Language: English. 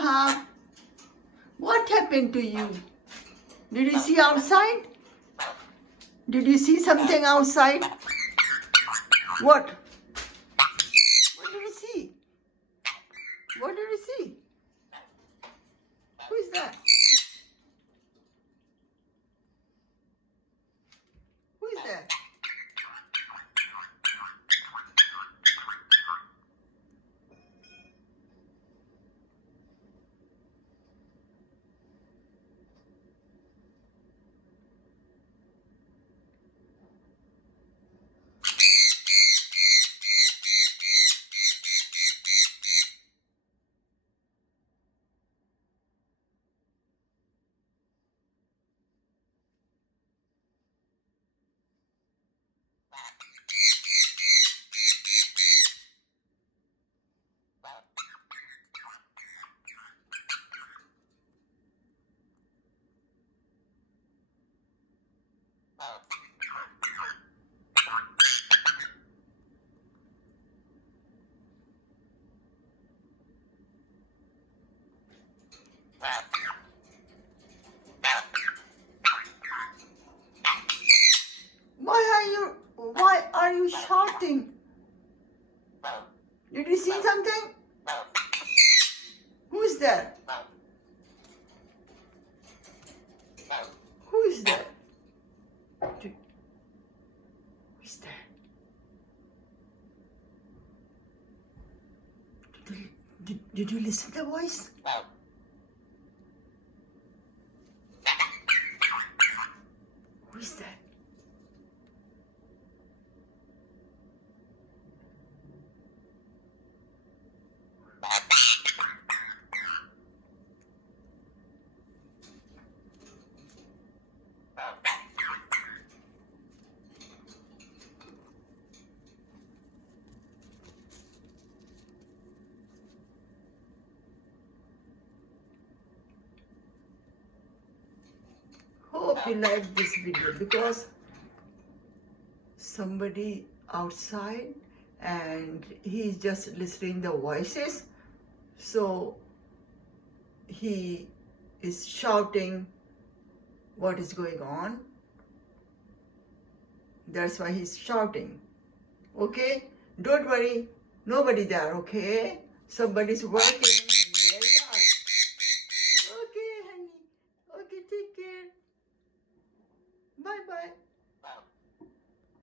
Sahab, what happened to you? Did you see outside? Did you see something outside? What? What did you see? What did you see? Who is that? Who is that? Why are you shouting? Did you see something? Who is there? Who is there? Who is there? Did you listen to the voice? Who is that? Hope you like this video because somebody outside and he's just listening the voices, so he is shouting what is going on. That's why he's shouting. Okay, don't worry, nobody there. Okay, somebody's working.